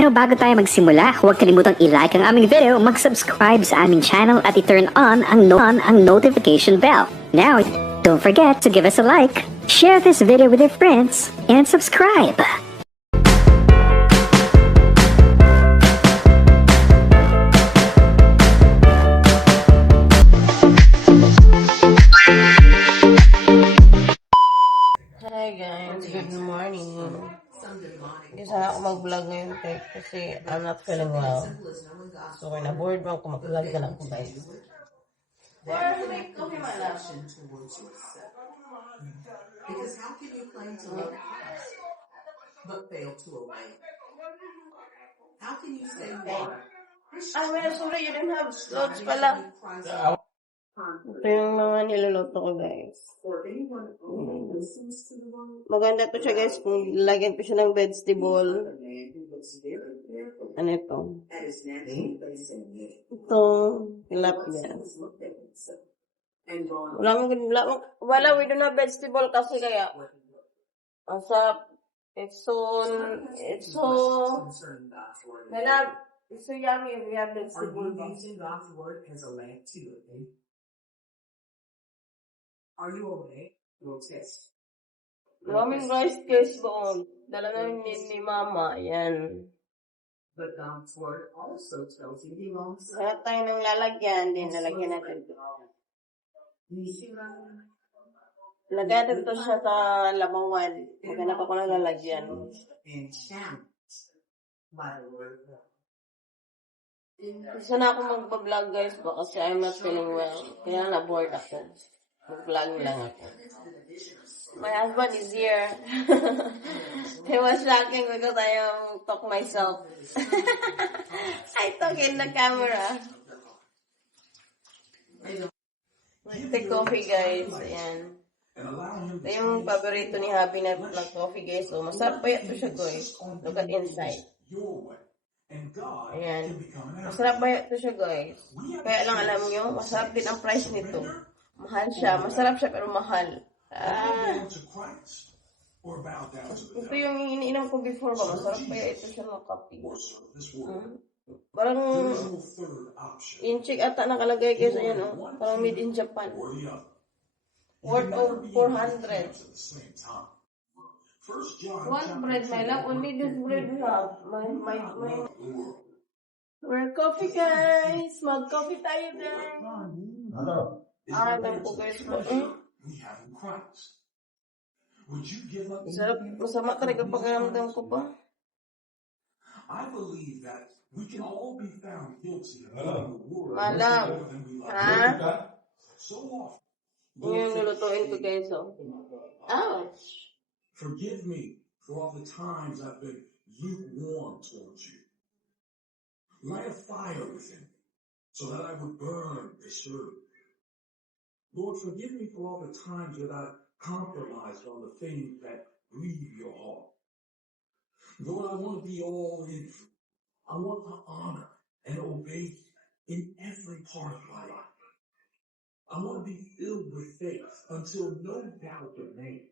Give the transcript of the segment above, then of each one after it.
Pero bago tayo magsimula, huwag kalimutang i-like ang aming video, mag-subscribe sa aming channel at i-turn on ang notification bell. Now, don't forget to give us a like, share this video with your friends, and subscribe. Hi guys, good morning. Isa ako mag-vlog ngayon kasi I'm not feeling well. So when na-board mo ako, mag-vlog ka lang ko guys. Because how can you claim to love Christ but fail to obey? How can you say you are Ay, wala, sorry, you didn't have loads pala. Ito yung mga niluluto ko guys. or anyone who listens to the word Maganda to siya guys kung lagyan ko siya ng vegetable. a man who looks very carefully Ano ito? at his natural face and yet Ito, tilapia. has looked at himself and gone Wala, we don't have vegetable kasi kaya. Ang sarap. It's so concerned God's word. it's so yummy if we have Are vegetable. you using God's word as a lamp to your faith? Are you awake? We'll test. Maraming rice cakes doon. Dala na ni mama. Yan. But God's word also tells you he loves us. Kaya tayo nang lalagyan din. Lalagyan natin ito. You see that? Lagyan natin ito siya sa labawan. Maghanap ako ng lalagyan. And challenged by the word of God. Gusto na ako magpa-vlog guys ba kasi I'm not feeling well. Kaya na-bored ako. Mag-vlog lang ako. My husband is here. He was shocking because I talk myself. I talk in the camera. Take coffee guys. Ayan. Ito yung paborito ni Happy na black coffee guys. So, masarap pa ito siya guys. Look at inside. Ayan. Masarap pa ito siya guys. Kaya lang alam nyo, masarap din ang price nito. Mahal siya. Masarap siya pero mahal. Ito yung iniinom ko before ba. Masarap kaya ito siya ng coffee. Parang inchik ata nakalagay kayo sa yan. Oh. Parang made in Japan. Worth of 400. One bread, my love. Only this bread we have. We're coffee guys. Mag-coffee tayo guys. Alam ko guys ba Sarap, masama talaga pagkaramdam ko ba? Malam. Ha? Yung nulutuin ko guys oh. Ouch. Forgive me for all the times I've been lukewarm towards you. Light a fire within me so that I would burn and serve. Lord, forgive me for all the times that I've compromised on the things that grieve your heart. Lord, I want to be all in. I want to honor and obey in every part of my life. I want to be filled with faith until no doubt remains.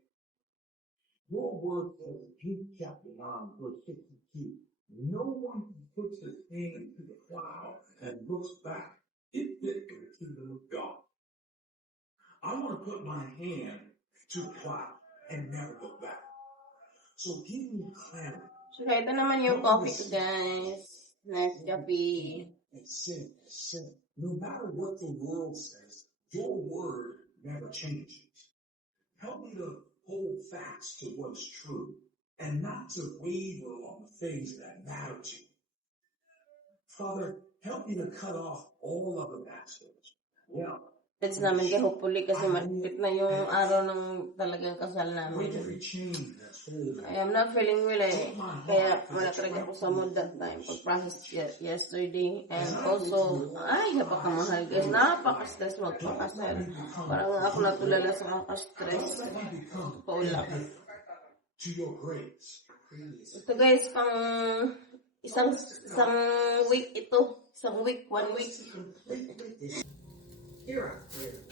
Your word says, Jude chapter 9, verse 62, no one who puts his hand to the plow and looks back is fit for the kingdom of God. I want to put my hand to the plow and never look back. So give me clarity. So ito naman yung coffee ko guys. Nice coffee. And sin is sin. No matter what the world says, your word never changes. Help me to hold fast to what's true and not to waver on the things that matter to you. Father, help me to cut off all of the backstabbers. Yeah. Pets namin kaya hopefully kasi malapit na yung araw ng talagang kasal namin. Every chain that's holding I am not feeling well eh. Kaya wala talaga ako sa mood that time. Pag-process yesterday. And also, ay, napakamahal guys. Napaka-stress magpakasal. Parang ako natulala sa kaka-stress. Paula. to your grace. Ito guys, pang isang week ito. Isang week, 1 week. Hear our prayer.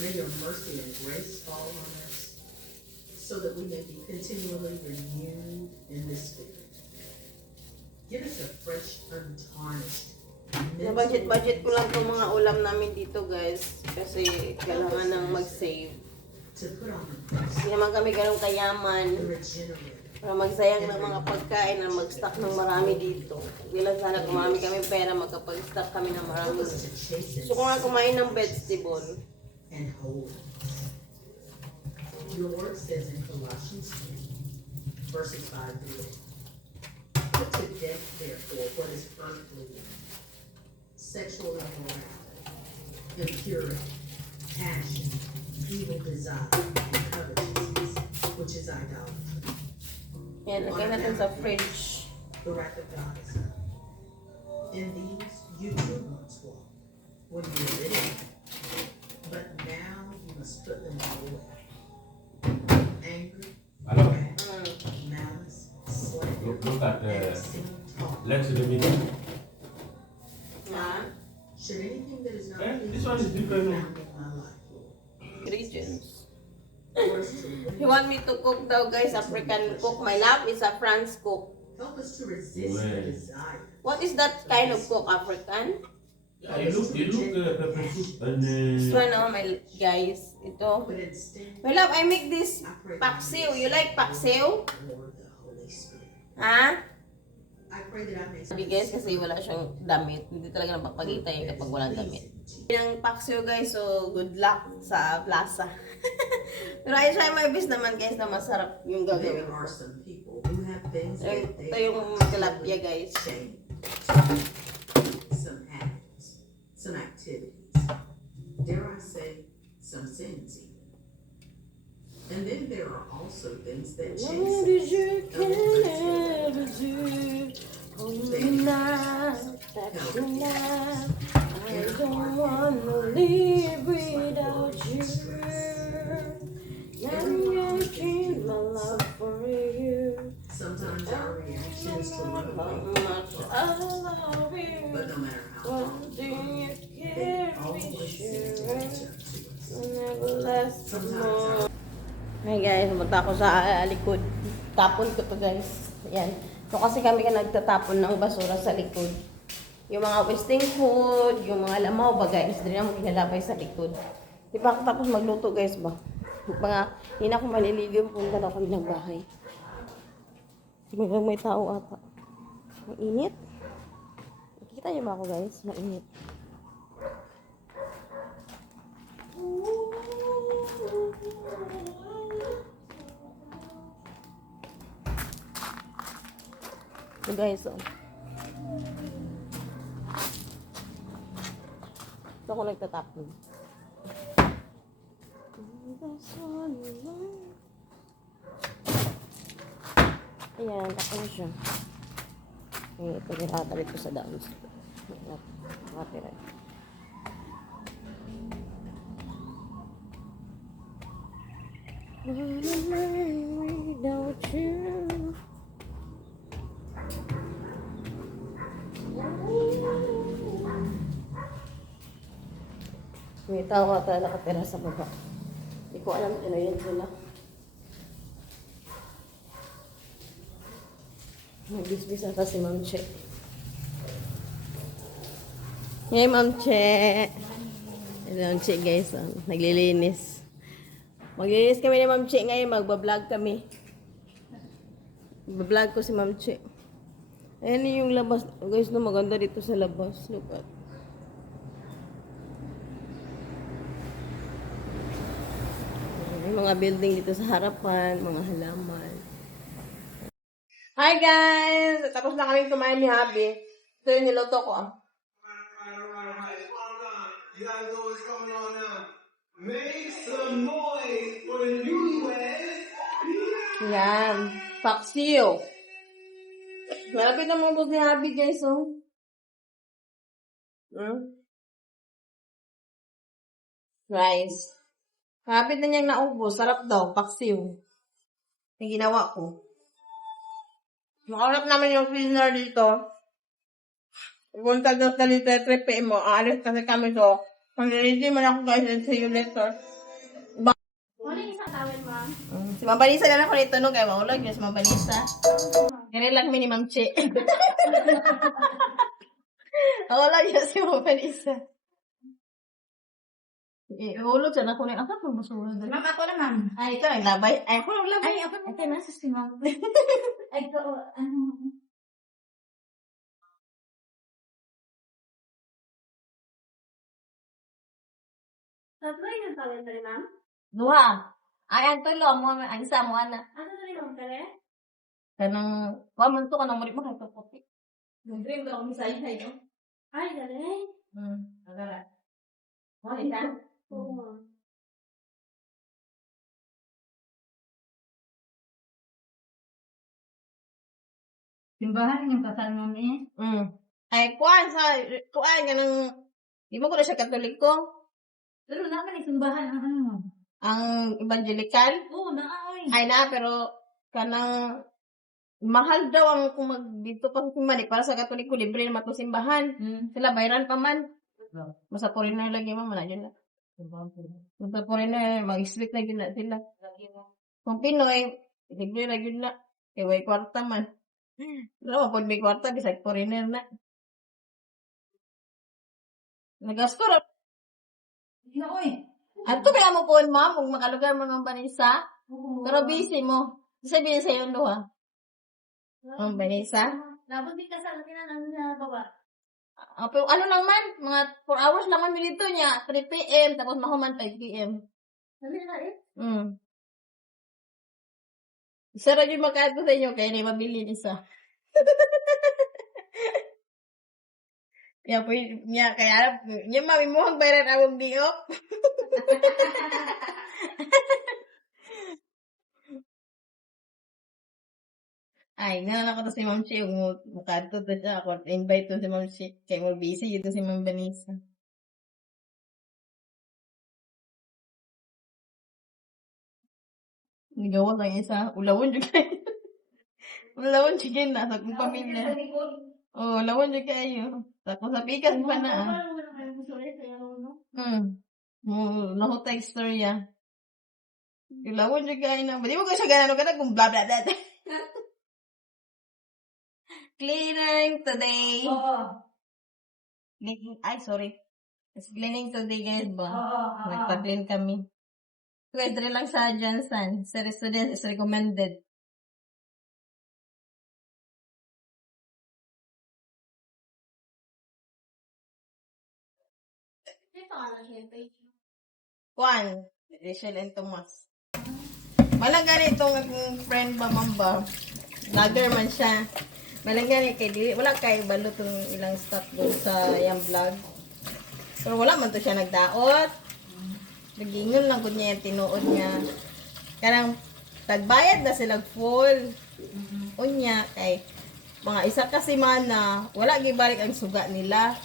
May your mercy and grace fall on us so that we may be continually renewed in the Spirit. Give us a fresh, untarnished, Na-budget ko lang itong mga ulam namin dito, guys. Kasi kailangan nang mag-save. to put on the place, Hindi naman kami ganun kayaman. the regenerator. Para magsayang ng mga pagkain na mag-stock ng marami dito. Bilang sana kung marami kami pera, magkapag-stock kami ng marami. Help us to chase Gusto ko nga kumain ng vegetable. and hold. Your word says in Colossians 3, verses 5 through 8, put to death, therefore, what is earthly, sexual immorality, impurity, passion, evil desire, and covetousness, which is idolatry. Yan, lagay natin sa fridge. The wrath of God is come. In these you too once walked when you were living, but now you must put them all away. Anger, wrath, malice, slander, Look at and obscene talk. Lex in the middle. Yan. Should anything that is not Eh, pleasing this one is to you be different. found in my life, Lord. Ingredients. First, to You want me to cook daw, guys, African cook. My love is a France cook. help us to resist the Well. desire. What is that kind of cook, African? Yeah, you look pepper soup and This one, oh, my guys. Ito. But instead, My love, I make this I pray paksiw. You like paksiw? Lord, the Holy Spirit. Ha? I pray that I may Sabi guys, kasi wala siyang damit. Hindi talaga napapagita yun kapag walang damit. Yung paksiw guys, so good luck sa plaza. Pero I try my best naman guys na masarap yung gagawin There ko. are some people who have things that Ito they yung tilapia guys. shame. Some habits, some activities, dare I say, some sins even. And then there are also things that chase us. Sometimes our reaction is to run away, but no matter how long, they always seem to catch up to us. Sometimes our Hi guys, pumunta ako sa likod. Tapon ko to guys. Yan. So kasi kami ka nagtatapon ng basura sa likod. Yung mga wasting food, yung mga lamaw ba guys, hindi na mo kinalabay sa likod. Di ba ako tapos magluto guys ba? Mga, hindi na ako maliligo, punta na kami ng bahay. Tingnan may tao ata. Mainit. Nakikita niyo ba ako guys? Mainit. So guys, oh. Ito ako nagtatapon. Ayan, tapon siya. Okay, ito nilatalit ko sa downs. Nakatira. Without you. May tao ata nakatira sa baba. Hindi ko alam ano yan sila. Nagbisbis ata si Ma'am Che. Hey Ma'am Che! Ma'am Che guys, naglilinis. Maglilinis kami ni Ma'am Che ngayon, magbablog kami. Magbablog ko si Ma'am Che. Ayan yung labas. Guys, no, maganda dito sa labas. Look at. May mga building dito sa harapan, mga halaman. Hi guys! Tapos na kami kumain ni Habi. Ito yung niluto ko. You guys know what's going on now. Make some noise for the newlyweds. Yan. Paksiw. Malapit na mga ni Habi guys, oh. Rice. Malapit na niyang naubos. Sarap daw. Paksiw. Yung ginawa ko. Makarap naman yung cleaner dito. Punta doon sa dito 3 PM mo. Aalis kasi kami to. Mag-ready man ako guys and see you later. Ano yung isang tawel, ma'am? Si Ma'am Vanessa na ako nito no, kaya maulog yun si Ma'am Vanessa. Ganun lang ni Ma'am Che. Maulog yun si Ma'am Vanessa. Ulog siya na ko na. Ako kung masulog. Ma'am, ako na, ma'am. Ay, ito ang labay. Ay, ako ang labay. Ay, ako na. Ito, nasa si ma'am. Ay, ito, ano. Tatlo yung calendar, ma'am? Duha. Ay, ang tulo mo, ang isa mo, ana. Ano na rin, ma'am, kare? Kanang, man to, kanang murit mo, kanang puti. Yung dream ko, misay sa'yo. Ay, galing. Agara. Oh, isa? Oo, ma'am. Simbahan yung kasal mo eh. Ay, kuan, ganang, di mo ko na siya katoliko. Pero naman yung simbahan ang ano mo. Ang evangelical. Oo, naaoy. Ay na, pero, kanang, mahal daw ang kung dito pa sa simbahan, para sa katoliko, libre naman itong simbahan. Sila, bayaran pa man. Basta foreigner lagi mo, na dyan na. Basta foreigner, mag-strict na yun na sila. Kung Pinoy, libre na yun na. Kaya may kwarta man. Pero pag may kwarta, bisag foreigner na. Nagasto ra. Naoy. Ato kaya mo po, ma'am, kung makalugar mo ng Vanessa. Pero busy mo. Sabihin sa iyo, ha? Ang Vanessa? Labot di kasal na ng baba. Pero ano lang man, mga 4 hours lang man dito niya. 3 p.m. tapos mahuman 5 p.m. Sabi na eh. Isa ra yung makato sa inyo, kaya na mabili isa. Kaya po, niya, kaya, niya mami mo ang bayaran awang diop. Ay, ganun ako to si Ma'am Chi, makato to siya ako, invite to si Ma'am Chi, kaya mo busy ito si Ma'am Vanessa. Nagawa lang isa, ulawon juga kayo. Ulawon juga na, sa kong pamilya. Oh, ulawon juga kayo. Tapos sa pikas pa na. Lahutay istorya. Ulawon juga kayo na. Di mo ko siya ganano ka na kung blah blah blah. Cleaning today. Ay, sorry. It's cleaning today, guys ba? Nagpa-clean kami. Pwede lang sa Johnson. Sa student is recommended. Juan, Rachel and Tomas. Malang gani itong aking friend ba, mamba. Vlogger man siya. Malang gani kay dili. Wala kay balo itong ilang stuff doon sa yung vlog. Pero wala man to siya nagdaot. Nagingon lang ko niya yung tinuod niya. Karang tagbayad na sila full. Unya kay mga isa kasi man na wala gibalik ang suga nila.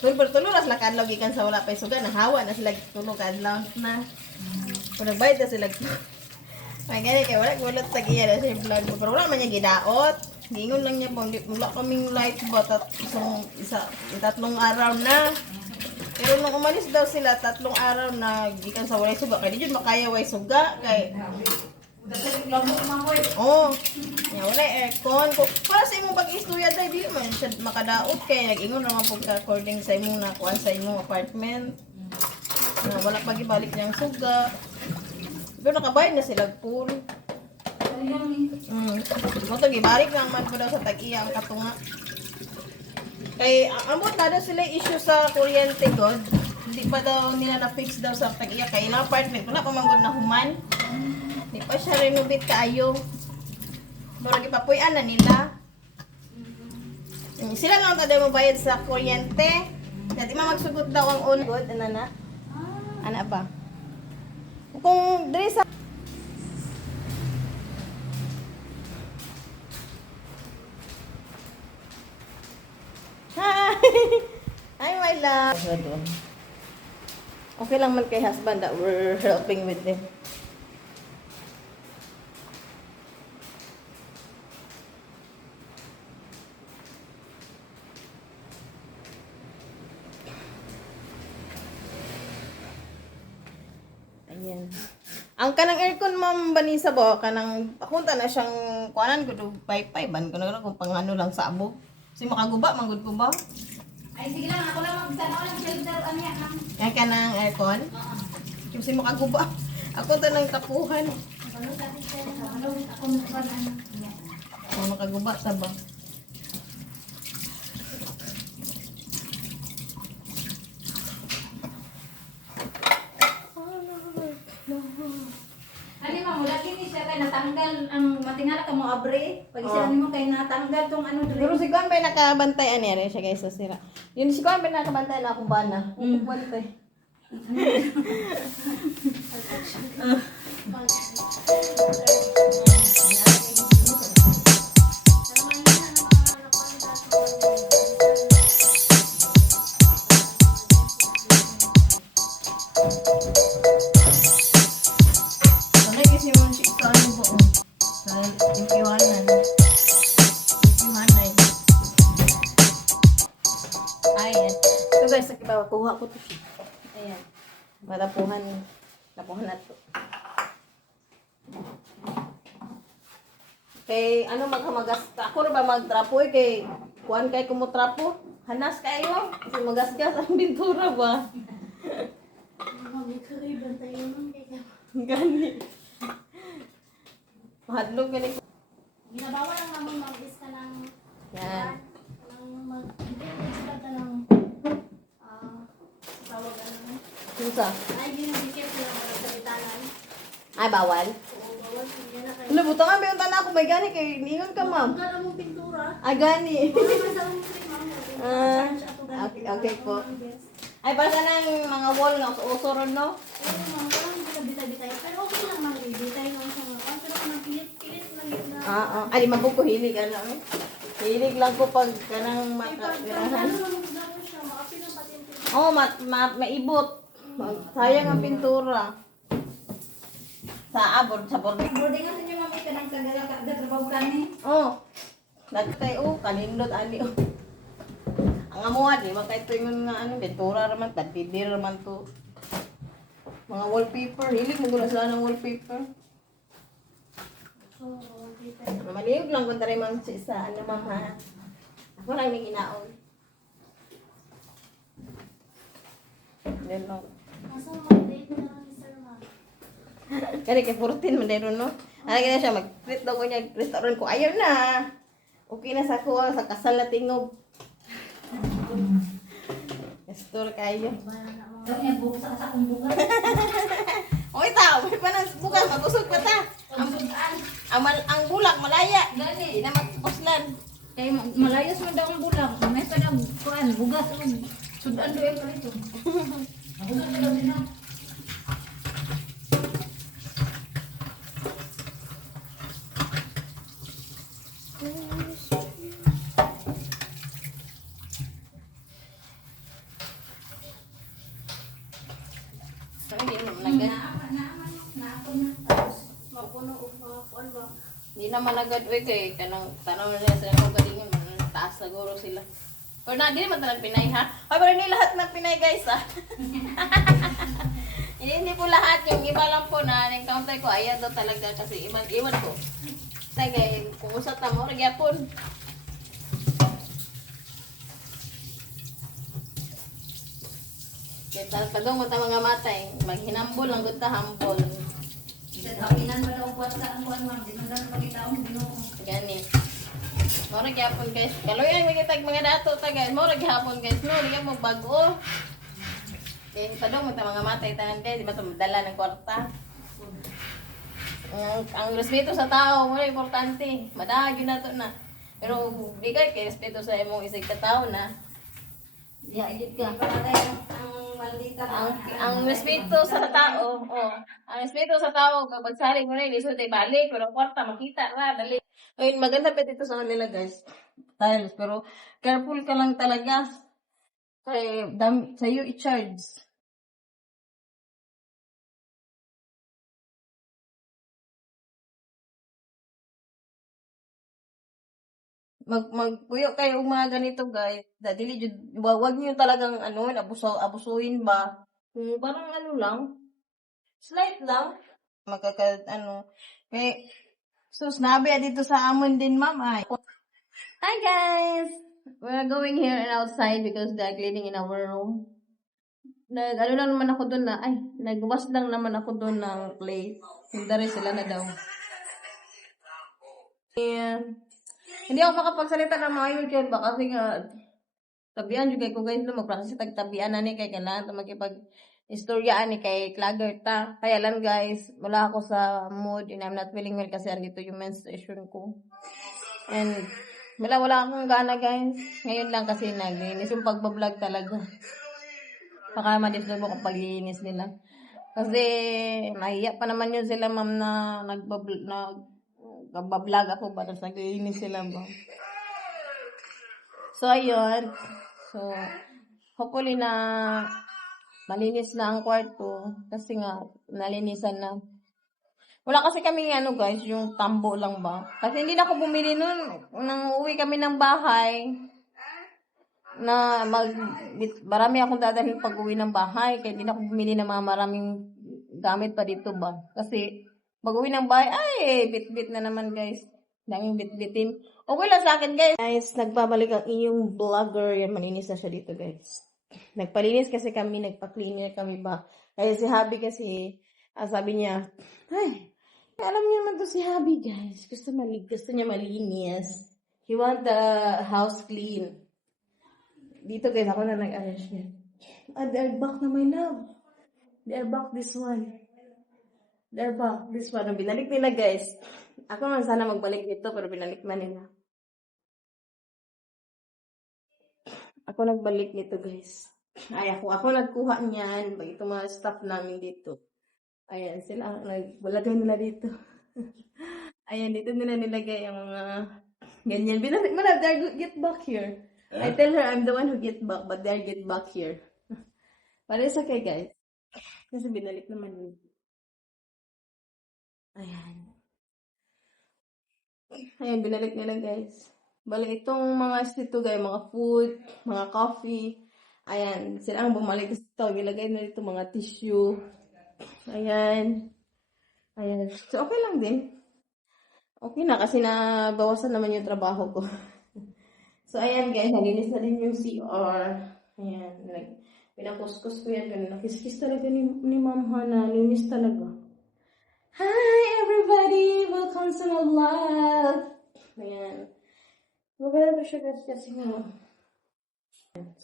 Tuloras lang kadlaw gikan sa wala pay suga, nahawa na sila tulog kadlaw na. Kung nagbayad na sila. Ay gani kay wala sa giya na siya vlog mo. Pero wala man niya gidaot. Gingon lang niya po, wala kaming light ba tatlong araw na. Pero nung umalis daw sila, 3 araw na gikan sa walay suga. Kaya di dyan makaya way suga. Kay wala aircon. Para sa imong pag-istorya dahil di man siya makadaot. Kaya nag-ingon naman po according sa imong nakuha sa imong apartment. Na wala pag-ibalik niyang suga. Pero nakabayad na sila pool. Ito gibalik lang man po daw sa tag-iya ang katunga. Kay amot na daw sila issue sa kuryente god. Hindi pa daw nila na-fix daw sa tag-iya. Kay ilang apartment, wala pa manggod na human. Hindi pa siya renovate kaayo. Pero gipapuyan na nila. Sila lang tayo mabayad sa kuryente. Dati magsugot daw ang on god. Ano na? Ano ba? Kung dali sa Hi, my love. Okay lang man kay husband that we're helping with them. Ayan. Ang kanang aircon ma'am Vanessa bo kanang pakunta na siyang kuanan ko do wifi ban ko na kung pang ano lang sa abo. Si makaguba manggod ko ba? Ay, sige lang. Ako lang magsana ko lang shelter. Ano yan? Kaya kanang aircon. Kasi makaguba. Ako ta nang tapuhan. Ano sa atin? Ano? Ako magkaroon. Kung makaguba sa ba. Ano mo, lagi ni siya kay natanggal ang matingala ka mo abre. Pag sila nimo kay natanggal tong ano dire. Pero si Kuan ba nakabantay ani rin siya guys sa sira. Yun si Kuan ba nakabantay na akong bana. Bantay. Sana kasi yung si sa ano ba sa impyuhanan. Impyuhanan. Ayan. Ito guys, sa kibawa, kuha ko to siya. Ayan. Matapuhan. Tapuhan na to. Kay, ano maghamagasta? Ako na ba magtrapo eh? Kay, kuhan kay kumutrapo. Hanas kayo. Kasi magasgas ang bintura ba? Gani. Mahadlog gani. Ginabawa lang namin mag-is ka ng Yan. mag-sila ka ng tawag ano. Sinsa? Ay, ginabikip ko lang para sa bitanan. Ay, bawal? Oo, bawal. Hindi na kayo. Ano, butang nga, mayroon tanah ako. May gani kay ningon ka, ma'am. Ang ganda mong pintura. Ay, gani. Wala man sa mong cream, ma'am. Ah, Saan siya ako ganito? okay, okay po. Ang best. Ay, para sa nang mga wall nga, uso ron, no? Oo, ma'am. Walang bitay-bitay. Pero okay lang, ma'am. Bitay lang sa mga. Pero kung pilit lang yun na. Ay, di mabog ko, hilig, ano, eh. Hilig lang ko pag kanang Ay, pag makagirahan. ano lang gano'n siya, makapil ang patente. Oo, maibot. Sayang ang pintura. Sa abor, sa borde. Boarding nga sa inyo, ma'am. Ika ng kagatrabaho ka ni. Oo. Nagtay, kanindot, ani, oh. Ang amuha, di, magkaituingon nga, ano, pintura raman, tagtidir raman to. Mga wallpaper, hilig mo gula sila ng wallpaper. So, bitay. Maliyog lang kung tayo mang sa ano, ma'am, ha? Ako lang may ginaon. Then, no. Kaso, mag-date na lang ni Sir, ma'am. Kaya kay 14 man dito, no? Ano kaya siya, mag-treat daw ko niya, restaurant ko, ayaw na. Okay na sa kuha, sa kasal na tingog. Restore kayo. Kami ang bukas sa akong bukas. Oy, tao, may panang bukas, mag-usog pa ta. Ang bulak, malaya. Gani. Di na mag-uslan. Kaya malayos mo daw ang bulang. May pa daw, kuan, bugas. Sudan doon yung kalito. Ako na daw din na. Hindi na malagad. Mapuno o kuan ba? Hindi na malagad, uy, kay kanang tanaw na nila sila kung galingan. Taas siguro sila. Pero na, di naman talang Pinay, ha? Ay, pero hindi lahat ng Pinay, guys, ha? hindi po lahat. Yung iba lang po na encounter ko, ayan daw talaga kasi iwan ko. Sige, kung usap na mo, nagyapon. Kaya talpadong mo mga matay. Maghinambol lang gud ta hambol. Isa kapinan ba daw kuan sa ang kuan ma'am? Di man daw pagkitaon Ginoo. Gani. Mora gyapon guys. Kaloyan magitag mga dato ta guys. Mora gyapon guys. No, di mo bago. Kaya padong mo mga matay tanan guys, di ba to dala ng kwarta. Ang respeto sa tao mo importante. Madagi na to na. Pero di kay respeto sa imong isig ka tao na. Ya, edit ka. Para ang maldita. Ang respeto sa tao, ang respeto sa tao, kapag saling mo na yun, iso tayo balik, pero kwarta, makita ra, dali. Ayun, maganda pa dito sa kanila, guys. Tiles, pero careful ka lang talaga. Kaya, sa'yo i-charge. Magpuyo kayo ng mga ganito, guys. Dili jud wag niyo talagang abusuin ba. Parang ano lang, slight lang. Kay, sus, nabi dito sa amon din, ma'am, ay. Hi, guys! We're going here and outside because they're cleaning in our room. Ano lang naman ako doon nagwas lang naman ako doon ng plate. Hindari sila na daw. Hindi ako makapagsalita ng mga yun ba kasi nga, tabihan juga ko guys, magpractice tabihan na ni kay kailangan makipag-istoryaan ni kay Clagger ta. Kaya lang guys, wala ako sa mood and I'm not feeling well kasi andito yung menstruation ko. And wala akong gana guys. Ngayon lang kasi naglinis yung pagbablog talaga. Baka ma-disturb ako paglinis nila. Kasi nahiya pa naman yun sila ma'am na nagbablog ako ba tapos naglinis sila ba. So ayun. So hopefully na malinis na ang kwarto kasi nga nalinisan na. Wala kasi kami guys, yung tambo lang ba. Kasi hindi na ako bumili nun. Nang uwi kami ng bahay, na marami akong dadalhin pag uwi ng bahay. Kaya hindi na ako bumili ng mga maraming gamit pa dito ba. Kasi pag uwi ng bahay, bit-bit na naman guys. Daming bit-bitin. Okay lang sa akin guys. Guys, nagbabalik ang inyong vlogger. Yan, malinis na siya dito guys. Nagpalinis kasi kami, nagpa-cleaner kami ba. Kaya si Habi kasi, sabi niya, alam niyo naman to si Habi, guys. Gusto niya malinis. He want the house clean. Dito, guys, ako na nag-arrange niya. They're back na, my love. They're back this one. They're back this one. Binalik nila, guys. Ako naman sana magbalik dito, pero binalik na nila. Ako nagbalik nito, guys. Ako nagkuha niyan. Ito mga staff namin dito. Ayan, sila, nagbulagay nila dito. Ayan, dito nila nilagay yung mga ganyan. They're get back here. I tell her I'm the one who get back, but they're get back here. But it's okay, guys. Kasi binalik naman yun. Ayan, binalik nila, guys. Bali, itong mga dito, guys, mga food, mga coffee. Ayan, sila ang bumalik ito. Ilagay na dito mga tissue. Ayan. So, okay lang din. Okay na kasi nabawasan naman yung trabaho ko. So, ayan guys. Nalinis na din yung CR. Ayan. Pinakuskus ko yan. Nakis-kiss talaga ni Ma'am Hana. Linis talaga. Hi everybody! Welcome to my vlog! Ayan. Maganda siya guys kasi nga.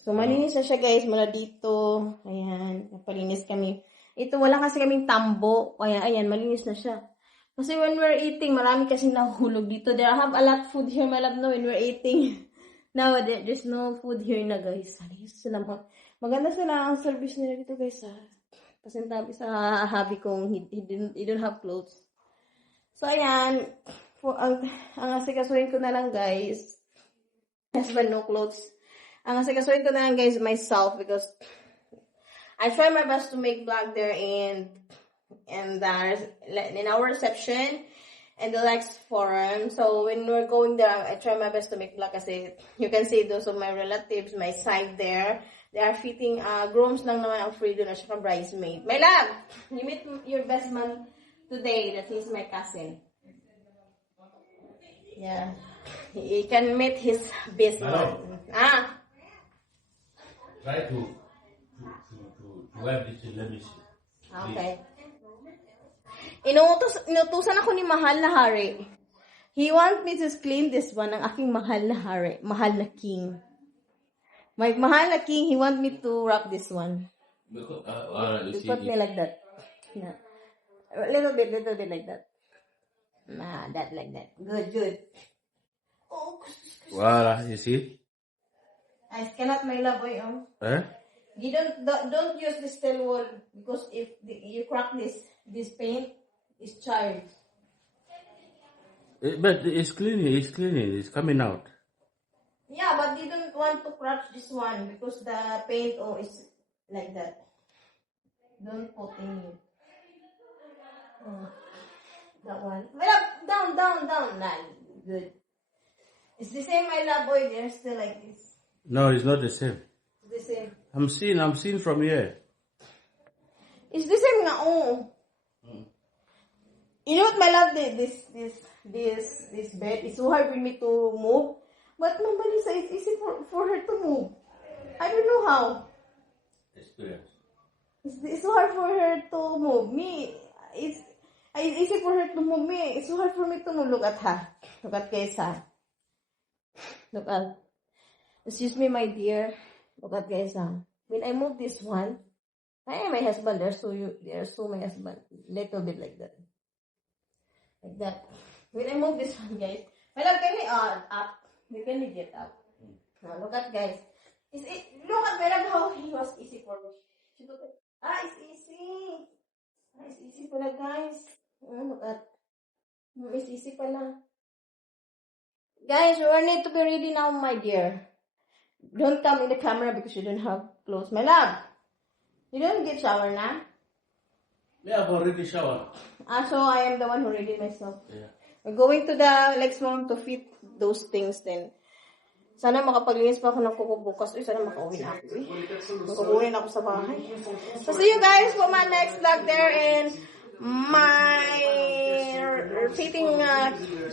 So, malinis na siya guys. Mula dito. Ayan. Napalinis kami. Ito, wala kasi kaming tambo. Kaya, ayan, malinis na siya. Kasi when we're eating, marami kasi nahulog dito. There have a lot of food here, my love, no, when we're eating. Now, there's no food here na, guys. Maganda sila ang service nila dito, guys, ha. Pasintabi sa hubby kong he don't have clothes. So, ayan. Ang asikasuhin ko na lang, guys. Husband, no clothes. Ang asikasuhin ko na lang, guys, myself, because I try my best to make vlog there in our reception and the Lex Forum. So when we're going there, I try my best to make vlog kasi you can see those of my relatives, my side there. They are fitting, grooms lang naman ang free doon at saka bridesmaid. My love, you meet your best man today. That is my cousin. Yeah. You can meet his best man. Try to wear this, let me see. Okay. Inutusan ako ni Mahal na Hari. He wants me to clean this one, ang aking mahal na Hari. Mahal na King. My mahal na King, he wants me to wrap this one. Because, You put me like that. Yeah. A little bit like that. That like that. Good. Oh, Voila, you see? I cannot my love boy. You don't use this steel wool because if you crack this paint, it's charred. But it's cleaning, it's coming out. Yeah, but you don't want to crack this one because the paint is like that. Don't put in it. That one. Well, down. Nah, good. It's the same, my love boy. They're still like this. No, it's not the same. It's the same. I'm seeing from here. It's the same nga, oh. You know what, my love? This bed is so hard for me to move. But Ma'am Vanessa, it's easy for her to move. I don't know how. Experience. It's so hard for her to move. It's easy for her to move. It's so hard for me to move. Look at her. Look at Kesa. Look at. Excuse me, my dear. Look at Kesa. When I move this one, I am my husband. There's so my husband. Little bit like that. Like that. When I move this one, guys. My love, can we up? Can we get up? Now, look at guys. Look at my love how he was easy for me. It's easy. It's easy pala, guys. Look at. It's easy pala. Guys, you need to be ready now, my dear. Don't come in the camera because you don't have clothes. My love, you don't get shower na? Yeah, I've already showered. So I am the one who ready myself. Yeah. We're going to the next room to fit those things then. Sana makapaglinis pa ako ng kuko bukas. Sana makauwi na ako. Makauwi na ako sa bahay. So see you guys for my next vlog there and my fitting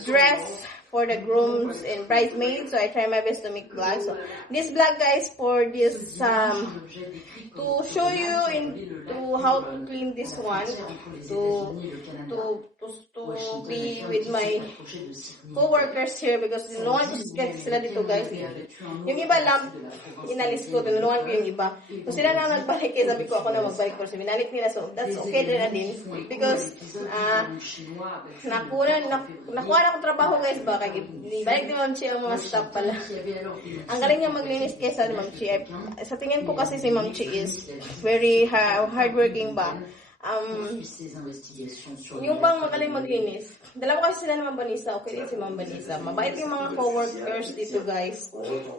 dress for the grooms and bridesmaids. So I try my best to make vlogs. So this vlog guys for this to show you into how to clean this one to be with my co-workers here because tinulungan ko sila dito guys. Yung iba lang inalis ko, tinulungan ko yung iba. So sila na nagbalik eh, sabi ko ako na magbalik ko. So binalik nila, so that's okay rin na din because nakuha na akong trabaho guys ba kaya balik ni Ma'am Chi ang mga staff pala. Ang galing niya maglinis kaysa ni Ma'am Chi. Sa tingin ko kasi si Ma'am Chi is very hardworking ba. Yung bang magaling maglinis. Dalawa kasi sila ni Ma'am Vanessa. Okay din si Ma'am Vanessa. Mabait yung mga co-workers dito guys.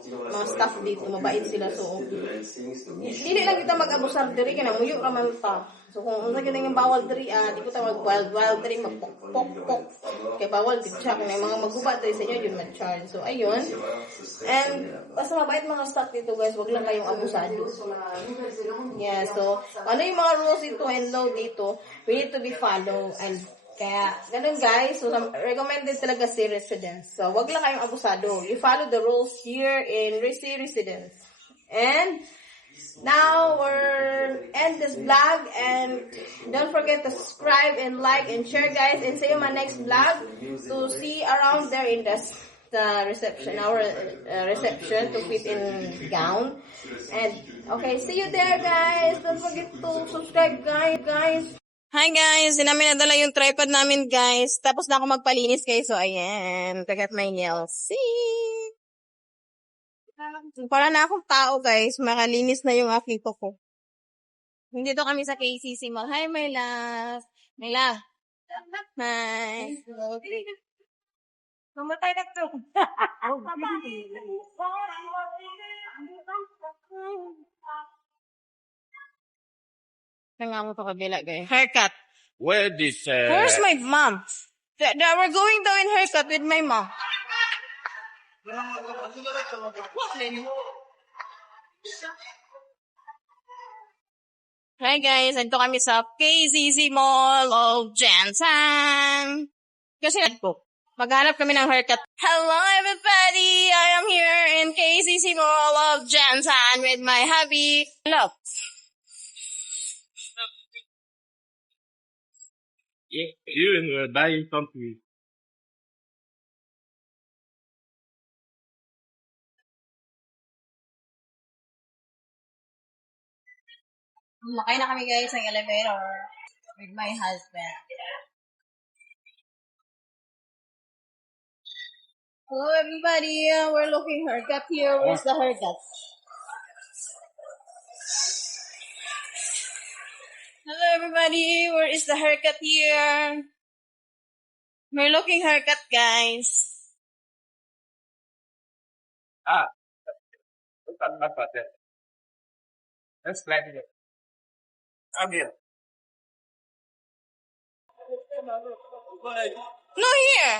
Mga staff dito. Mabait sila. So, hindi lang kita mag-abusar diri ka na. Muyo ka man ta. So, kung unsa kita yung bawal diri, di ko ta mag-wild diri, mag-pok-pok. Kaya bawal titsak na yung mga magubat diri sa inyo, yun mag-charge. So, ayun. And, basta mabait mga staff dito guys. Wag lang kayong abusado. Yeah, so, ano yung mga rules dito and law dito, we need to be follow and kaya, ganun guys, so recommended talaga si residence. So, wag lang kayong abusado. You follow the rules here in Resi Residence. And, now we're end this vlog and don't forget to subscribe and like and share guys and see you in my next vlog to see around there in the reception, our reception to fit in gown. And okay, see you there guys. Don't forget to subscribe guys. Hi guys, hindi namin nadala yung tripod namin guys. Tapos na ako magpalinis guys. So ayan, look at my nails. See? Para na akong tao guys, makalinis na yung aking kuko. Nandito kami sa KCC Mall. Hi my love. My love. Hi. Okay. Mamatay na to. Tanga mo pa kabila guys. Haircut. Where this? Where's my mom? We're going down in haircut with my mom. Hi guys, nandito kami sa KCC Mall of Jansan. Kasi maghanap kami ng haircut. Hello everybody, I am here in KCC Mall of Jansan with my hubby. Hello. Yeah, you were buying something. Lakay na kami guys ng elevator with my husband. Hello everybody, we're looking haircut here. Where's the haircut? Hello everybody, where is the haircut here? We're looking haircut guys. That's glad to get. I'm here. No here.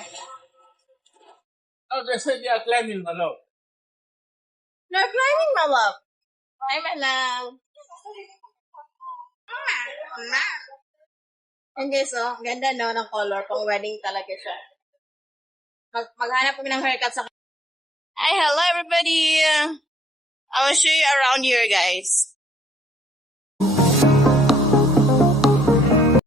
Oh, they said you are climbing alone. They're climbing my love. Hi my love. Okay, so, ang ganda no, ng color. Pang wedding talaga siya. Maghanap kami ng haircut sa... Hi, hello everybody! I will show you around here, guys.